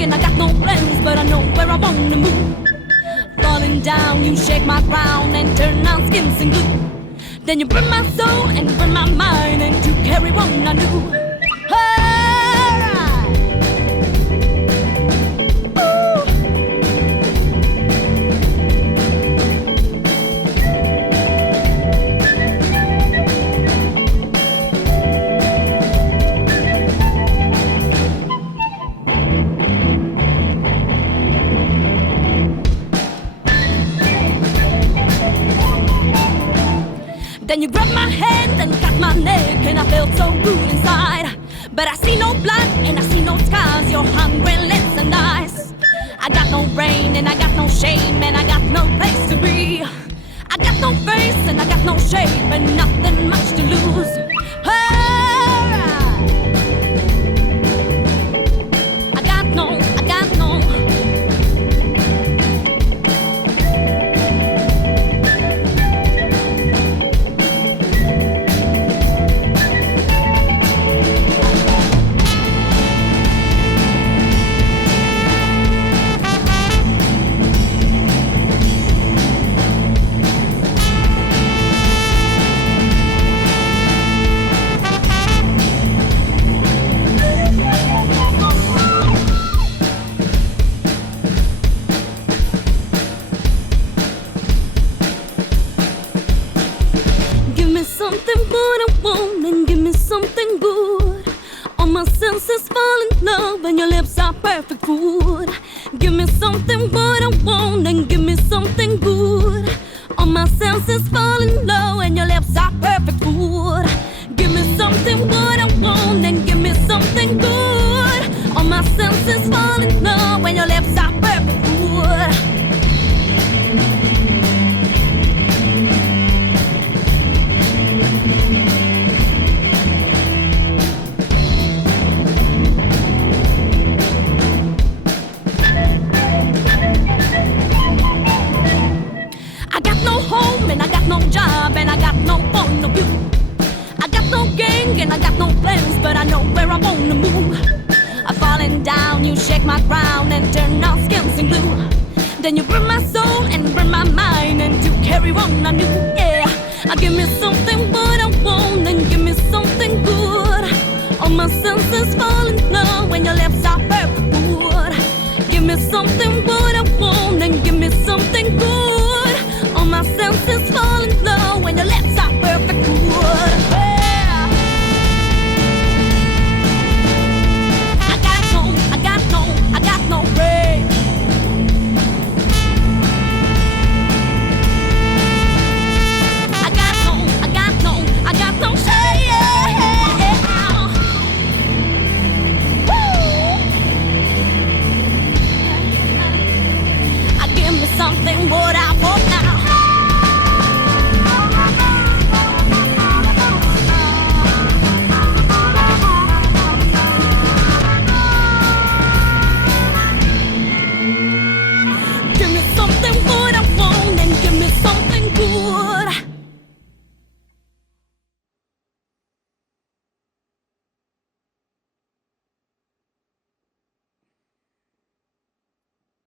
and I got no plans, but I know where I wanna move. Falling down, you shake my crown and turn on skins and glue. Then you burn my soul and burn my mind, and to carry on I knew. Then you grabbed my hand and cut my neck, and I felt so good inside. But I see no blood and I see no scars, your hungry lips and eyes. I got no brain and I got no shame, and I got no place to be. I got no face and I got no shape, and nothing much to lose. I got no something what I want, and give me something good. All my senses fall in love, and your lips are perfect food. Give me something what I want, and give me something good. All my senses fall in love, and your lips are perfect food. Give me something what I want, and give me something good. All my senses fall in love, and your lips are perfect food. And I got no job, and I got no point of view. I got no gang, and I got no plans, but I know where I wanna move. I'm falling down, you shake my crown and turn on skins and glue. Then you burn my soul and burn my mind, and to carry on I knew, yeah. Give me something what I want, and give me something good. All my senses fall in love when your lips are perfect food. Give me something